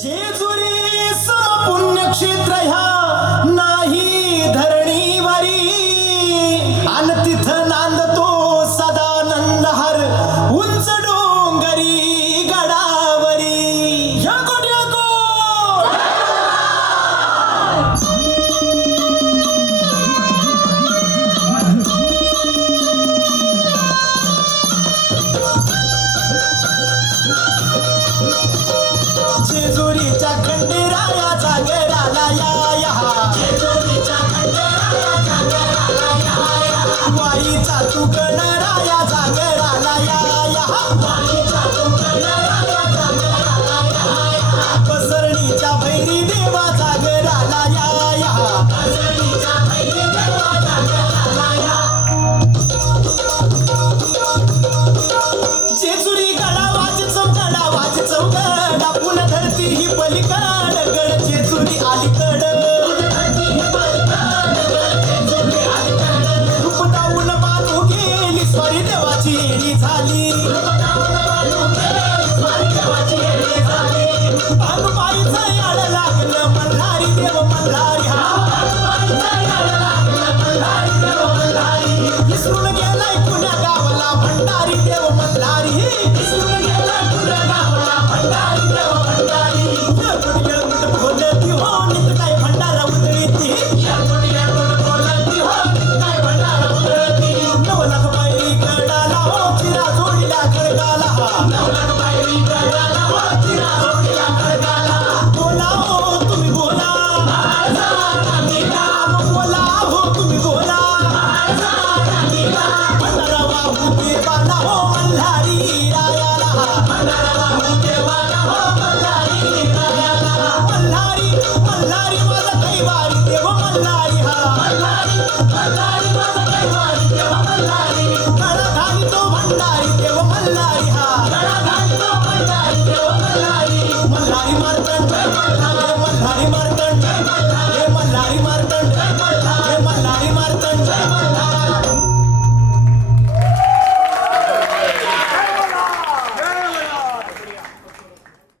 जेजुरीचा पुण्यक्षेत्र ह्या नाही धरणीवरी अन तिथं नांदतो सदानंद हर उंच डोंगरी गडावरी याको याको जेजुरीच्या खंडेरायाचा गडाला या जेजुरीच्या खंडेरायाचा गडाला या वाईचा तू गणरायाचा गडाला या वाईचा तू गणरायाचा गडाला या पसरणीच्या भैरी देवाचा गडाला या पसरणीच्या भैरी देवाचा गडाला या जेजुरी गडा वाज चौगड आपण धरती ही पलीकड गड जेजुरी अलीकड रूप दाऊन मानू गेली स्वारी देवाची येणी झाली अनुबाईचं याड लागलं मल्हारी देव मल्हारी विसरून गेलाय पुण्या गावाला भंडारी देव मल्हारी विसरून गेलाय पुण्या गावाला भंडारी देव भंडारी बोलती हो नित काय भंडारा उतरती बोलती हो नित काय भंडारा उतरती 9 लाख बाई गडाला हो चिरा जोडीला खडगाला 9 लाख बाई गडाला हो चिरा जोडीला खडगाला बोला हो तुम्ही बोला बोला हो तुम्ही बोला भंडारा वाहू देवाला हो मल्हारी रायाला भंडारा वाहू देवाला हो मल्हारी रायाला मल्हारी मल्हारी माझा कैवारी देव मल्हारी हा मल्हारी मल्हारी माझा कैवारी देव मल्हारी गडा घाली तो भंडारी देव मल्हारी हा गडा घाली तो भंडारी देव मल्हारी मल्हारी मार्तंड मल्हारी मार्तंड मल्हारी मार्तंड मल्हारी मार्तंड